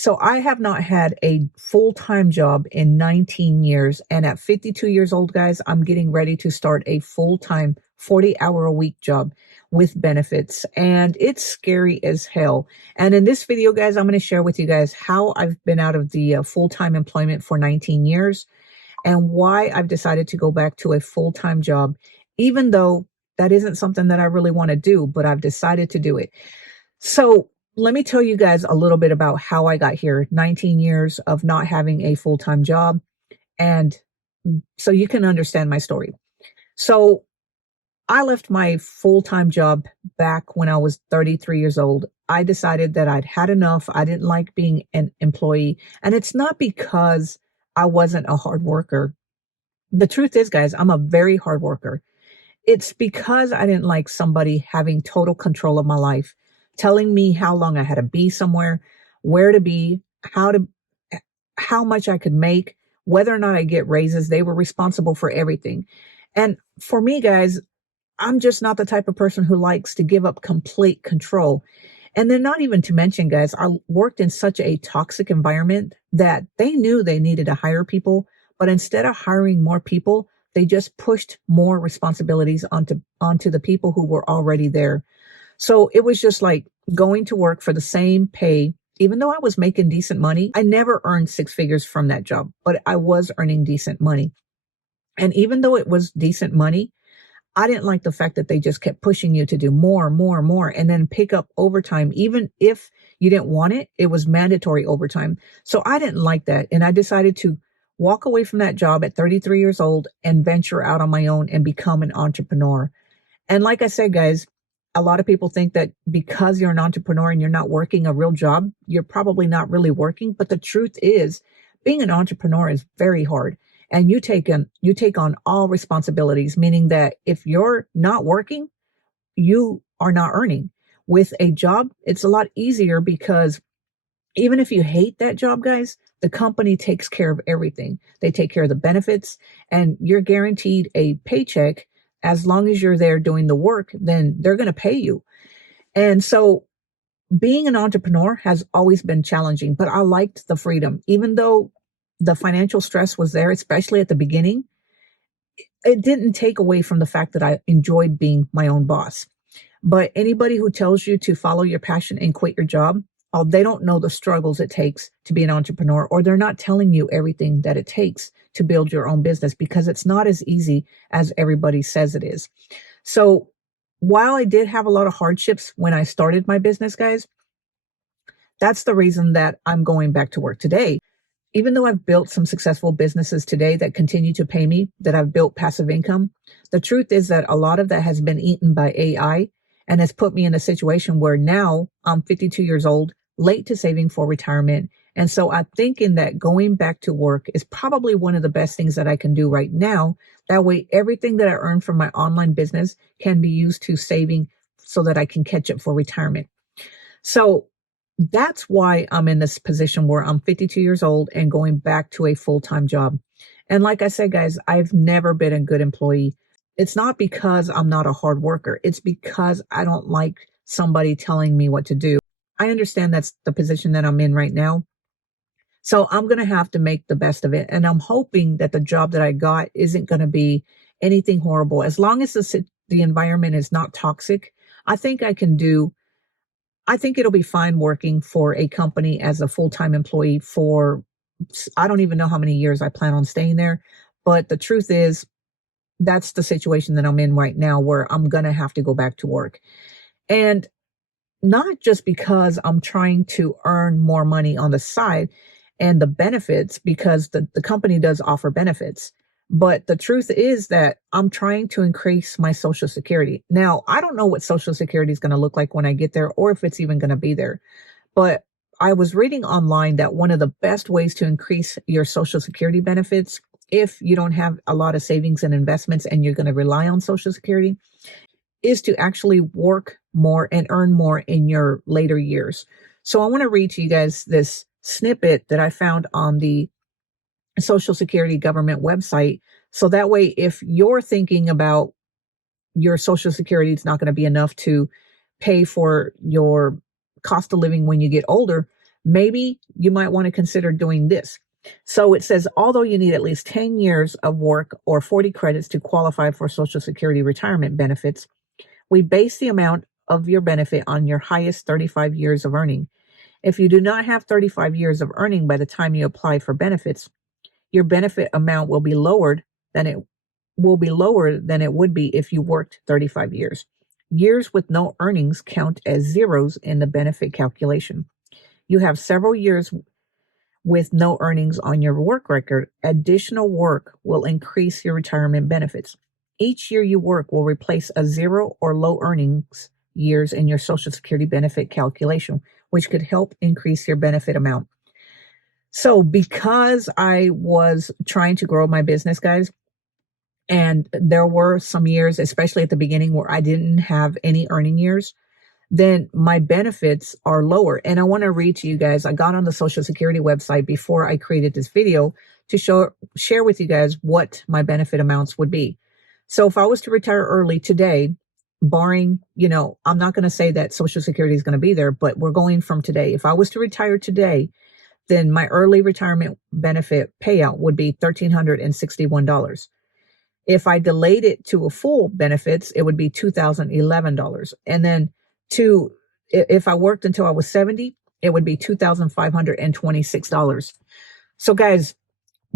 So I have not had a full-time job in 19 years. And at 52 years old, guys, I'm getting ready to start a full-time 40-hour-a-week job with benefits. And it's scary as hell. And in this video, guys, I'm going to share with you guys how I've been out of the full-time employment for 19 years and why I've decided to go back to a full-time job, even though that isn't something that I really want to do, but I've decided to do it. So let me tell you guys a little bit about how I got here, 19 years of not having a full-time job. And so you can understand my story. So I left my full-time job back when I was 33 years old. I decided that I'd had enough. I didn't like being an employee. And it's not because I wasn't a hard worker. The truth is, guys, I'm a very hard worker. It's because I didn't like somebody having total control of my life, telling me how long I had to be somewhere, where to be, how much I could make, whether or not I get raises. They were responsible for everything. And for me, guys, I'm just not the type of person who likes to give up complete control. And then not even to mention, guys, I worked in such a toxic environment that they knew they needed to hire people, but instead of hiring more people, they just pushed more responsibilities onto the people who were already there. So it was just like going to work for the same pay. Even though I was making decent money, I never earned six figures from that job, but I was earning decent money. And even though it was decent money, I didn't like the fact that they just kept pushing you to do more, more, more, and then pick up overtime. Even if you didn't want it, it was mandatory overtime. So I didn't like that. And I decided to walk away from that job at 33 years old and venture out on my own and become an entrepreneur. And like I said, guys, a lot of people think that because you're an entrepreneur and you're not working a real job, you're probably not really working. But the truth is, being an entrepreneur is very hard. And you take on all responsibilities, meaning that if you're not working, you are not earning. With a job, it's a lot easier because even if you hate that job, guys, the company takes care of everything. They take care of the benefits and you're guaranteed a paycheck. As long as you're there doing the work, then they're going to pay you. And so being an entrepreneur has always been challenging, but I liked the freedom. Even though the financial stress was there, especially at the beginning, it didn't take away from the fact that I enjoyed being my own boss. But anybody who tells you to follow your passion and quit your job, they don't know the struggles it takes to be an entrepreneur, or they're not telling you everything that it takes to build your own business, because it's not as easy as everybody says it is. So while I did have a lot of hardships when I started my business, guys, that's the reason that I'm going back to work today. Even though I've built some successful businesses today that continue to pay me, that I've built passive income, the truth is that a lot of that has been eaten by AI and has put me in a situation where now I'm 52 years old, late to saving for retirement. And so I'm thinking that going back to work is probably one of the best things that I can do right now. That way, everything that I earn from my online business can be used to saving so that I can catch up for retirement. So that's why I'm in this position where I'm 52 years old and going back to a full-time job. And like I said, guys, I've never been a good employee. It's not because I'm not a hard worker. It's because I don't like somebody telling me what to do. I understand that's the position that I'm in right now. So I'm going to have to make the best of it. And I'm hoping that the job that I got isn't going to be anything horrible. As long as the environment is not toxic, I think I think it'll be fine working for a company as a full-time employee for, I don't even know how many years I plan on staying there. But the truth is, that's the situation that I'm in right now, where I'm going to have to go back to work. And not just because I'm trying to earn more money on the side and the benefits, because the company does offer benefits. But the truth is that I'm trying to increase my Social Security. Now, I don't know what Social Security is going to look like when I get there, or if it's even going to be there. But I was reading online that one of the best ways to increase your Social Security benefits, if you don't have a lot of savings and investments and you're going to rely on Social Security, is to actually work more and earn more in your later years. So I want to read to you guys this snippet that I found on the Social Security government website. So that way, if you're thinking about your Social Security is not going to be enough to pay for your cost of living when you get older, maybe you might want to consider doing this. So it says, although you need at least 10 years of work or 40 credits to qualify for Social Security retirement benefits, we base the amount of your benefit on your highest 35 years of earning. If you do not have 35 years of earning by the time you apply for benefits, your benefit amount will be than it lower than it would be if you worked 35 years. Years with no earnings count as zeros in the benefit calculation. You have several years with no earnings on your work record. Additional work will increase your retirement benefits. Each year you work will replace a zero or low earnings years in your Social Security benefit calculation, which could help increase your benefit amount. So because I was trying to grow my business, guys, and there were some years, especially at the beginning, where I didn't have any earning years, then my benefits are lower. And I want to read to you guys. I got on the Social Security website before I created this video to share with you guys what my benefit amounts would be. So if I was to retire early today, barring, I'm not going to say that Social Security is going to be there, but we're going from today. If I was to retire today, then my early retirement benefit payout would be $1,361. If I delayed it to a full benefits, it would be $2,011. And then if I worked until I was 70, it would be $2,526. So guys,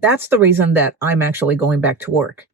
that's the reason that I'm actually going back to work.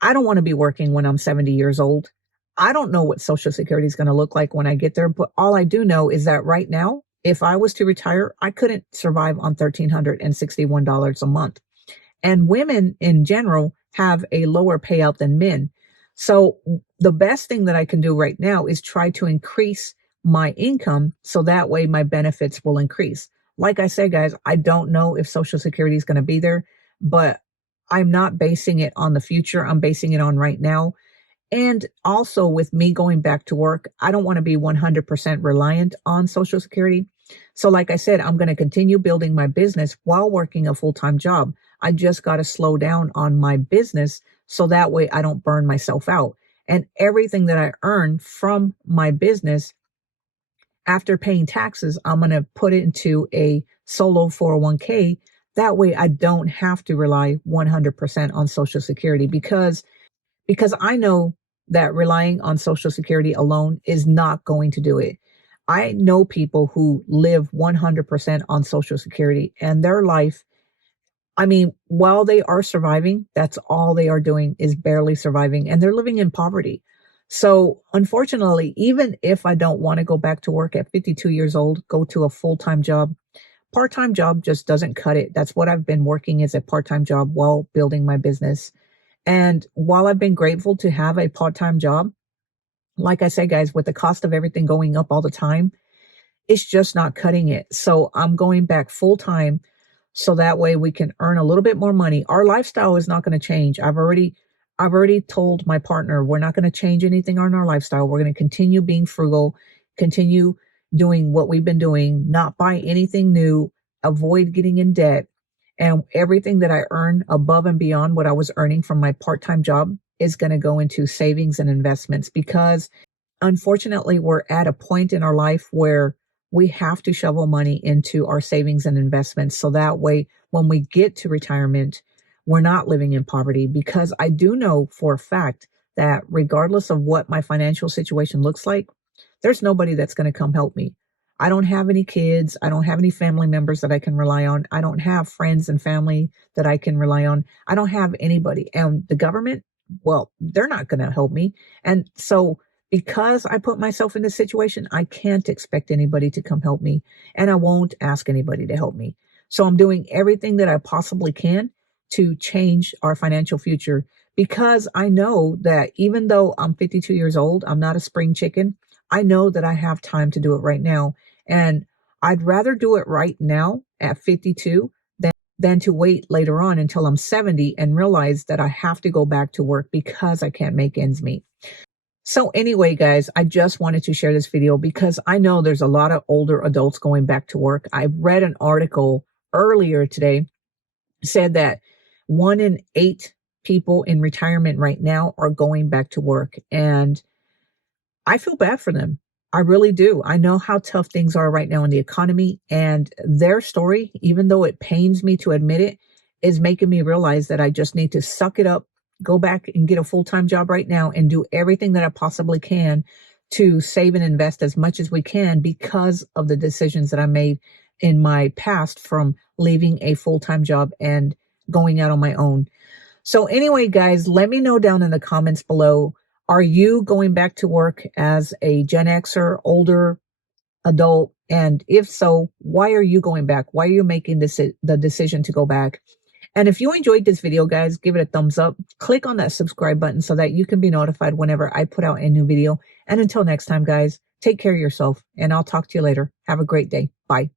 I don't want to be working when I'm 70 years old. I don't know what Social Security is going to look like when I get there, but all I do know is that right now, if I was to retire, I couldn't survive on $1,361 a month. And women in general have a lower payout than men. So the best thing that I can do right now is try to increase my income so that way my benefits will increase. Like I said, guys, I don't know if Social Security is going to be there, but I'm not basing it on the future. I'm basing it on right now. And also with me going back to work, I don't want to be 100% reliant on Social Security. So like I said, I'm going to continue building my business while working a full-time job. I just got to slow down on my business so that way I don't burn myself out. And everything that I earn from my business after paying taxes, I'm going to put it into a solo 401k. That way I don't have to rely 100% on Social Security because I know that relying on Social Security alone is not going to do it. I know people who live 100% on Social Security and their life, I mean, while they are surviving, that's all they are doing is barely surviving and they're living in poverty. So unfortunately, even if I don't want to go back to work at 52 years old, go to a full-time job, part-time job just doesn't cut it. That's what I've been working as a part-time job while building my business. And while I've been grateful to have a part-time job, like I say, guys, with the cost of everything going up all the time, it's just not cutting it. So I'm going back full time so that way we can earn a little bit more money. Our lifestyle is not going to change. I've already told my partner we're not going to change anything on our lifestyle. We're going to continue being frugal, continue doing what we've been doing, not buy anything new, avoid getting in debt. And everything that I earn above and beyond what I was earning from my part-time job is going to go into savings and investments because unfortunately, we're at a point in our life where we have to shovel money into our savings and investments. So that way, when we get to retirement, we're not living in poverty because I do know for a fact that regardless of what my financial situation looks like, there's nobody that's going to come help me. I don't have any kids. I don't have any family members that I can rely on. I don't have friends and family that I can rely on. I don't have anybody. And the government, well, they're not going to help me. And so because I put myself in this situation, I can't expect anybody to come help me, and I won't ask anybody to help me. So I'm doing everything that I possibly can to change our financial future because I know that even though I'm 52 years old, I'm not a spring chicken. I know that I have time to do it right now. And I'd rather do it right now at 52 than to wait later on until I'm 70 and realize that I have to go back to work because I can't make ends meet. So anyway, guys, I just wanted to share this video because I know there's a lot of older adults going back to work. I read an article earlier today said that 1 in 8 people in retirement right now are going back to work. And I feel bad for them. I really do. I know how tough things are right now in the economy, and their story, even though it pains me to admit it, is making me realize that I just need to suck it up, go back and get a full-time job right now and do everything that I possibly can to save and invest as much as we can because of the decisions that I made in my past from leaving a full-time job and going out on my own. So anyway, guys, let me know down in the comments below. Are you going back to work as a Gen Xer, older adult? And if so, why are you going back? Why are you making the decision to go back? And if you enjoyed this video, guys, give it a thumbs up. Click on that subscribe button so that you can be notified whenever I put out a new video. And until next time, guys, take care of yourself, and I'll talk to you later. Have a great day. Bye.